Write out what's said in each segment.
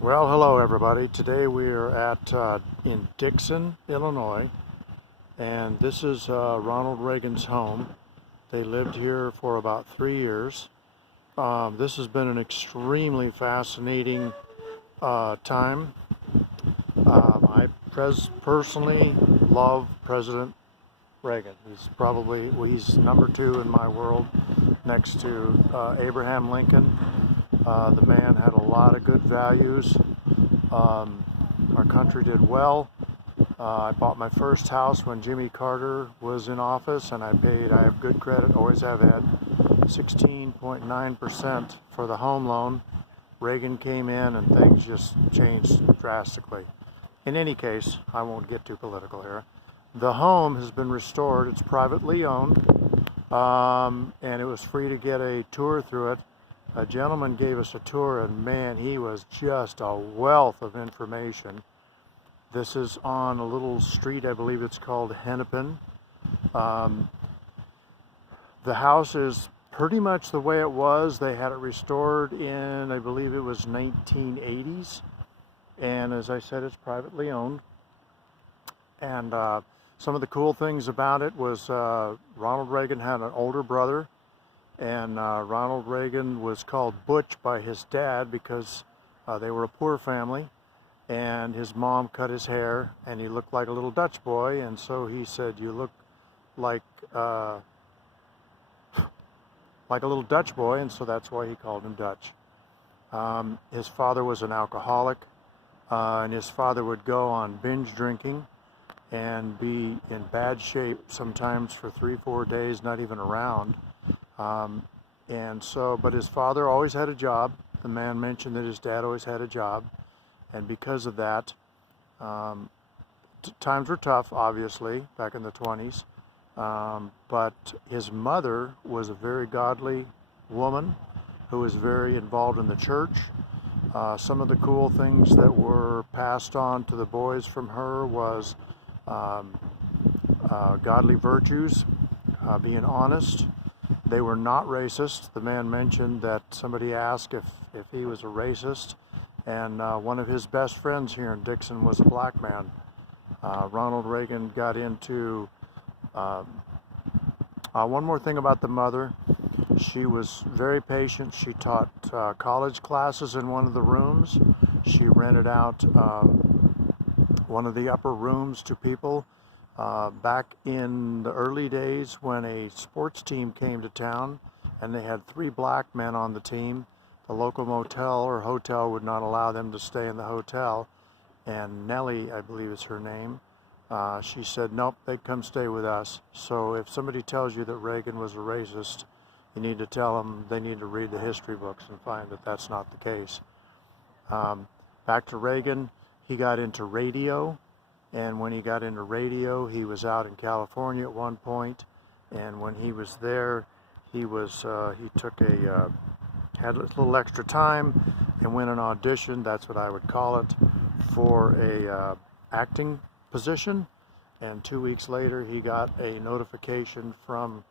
Well, hello everybody. Today we are at in Dixon, Illinois, and this is Ronald Reagan's home. They lived here for about 3 years. This has been an extremely fascinating time. I personally love President Reagan. He's number 2 in my world, next to Abraham Lincoln. The man had a lot of good values. Our country did well. I bought my first house when Jimmy Carter was in office, and I have good credit, always have had, 16.9% for the home loan. Reagan came in and things just changed drastically. In any case, I won't get too political here. The home has been restored. It's privately owned, and it was free to get a tour through it. A gentleman gave us a tour, and man, he was just a wealth of information. This is on a little street, I believe it's called Hennepin. The house is pretty much the way it was. They had it restored in, I believe it was 1980s. And as I said, it's privately owned. And some of the cool things about it was Ronald Reagan had an older brother. And Ronald Reagan was called Butch by his dad because they were a poor family, and his mom cut his hair and he looked like a little Dutch boy, and so he said, "You look like a little Dutch boy," and so that's why he called him Dutch. His father was an alcoholic, and his father would go on binge drinking and be in bad shape sometimes for 3-4 days, not even around. But his father always had a job. The man mentioned that his dad always had a job, and because of that, times were tough, obviously, back in the 20s, but his mother was a very godly woman who was very involved in the church. Some of the cool things that were passed on to the boys from her was godly virtues, being honest. They were not racist. The man mentioned that somebody asked if he was a racist, and one of his best friends here in Dixon was a black man. Ronald Reagan got into one more thing about the mother. She was very patient. She taught college classes in one of the rooms. She rented out one of the upper rooms to people. Back in the early days when a sports team came to town and they had 3 black men on the team, the local motel or hotel would not allow them to stay in the hotel. And Nellie, I believe is her name, she said, nope, they'd come stay with us. So if somebody tells you that Reagan was a racist, you need to tell them they need to read the history books and find that that's not the case. Back to Reagan, he got into radio. And when he got into radio, he was out in California at one point, and when he was there, he had a little extra time and went and auditioned, that's what I would call it, for a acting position. And 2 weeks later, he got a notification from,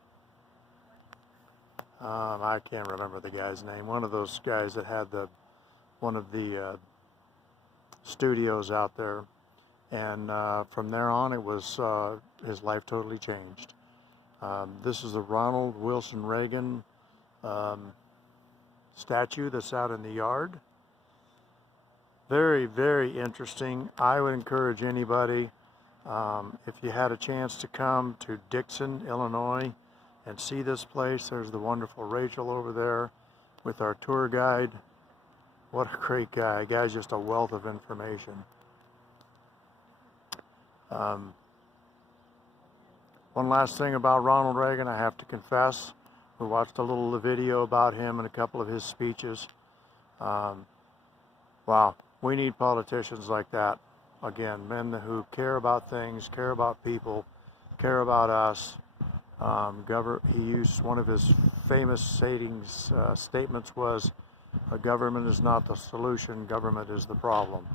I can't remember the guy's name, one of those guys that had one of the studios out there. And from there on, it was his life totally changed. This is the Ronald Wilson Reagan statue that's out in the yard. Very, very interesting. I would encourage anybody, if you had a chance to come to Dixon, Illinois, and see this place. There's the wonderful Rachel over there with our tour guide. What a great guy. The guy's just a wealth of information. One last thing about Ronald Reagan, I have to confess. We watched a little video about him and a couple of his speeches. Wow, we need politicians like that. Again, men who care about things, care about people, care about us. He used one of his famous statements was, government is not the solution, government is the problem.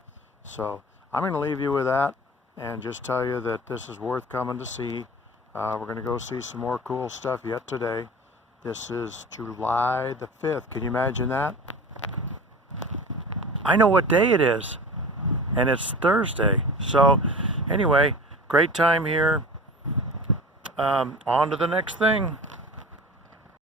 So I'm going to leave you with that and just tell you that this is worth coming to see. We're going to go see some more cool stuff yet today. This is July the 5th. Can you imagine that? I know what day it is, and it's Thursday. So anyway, great time here. On to the next thing.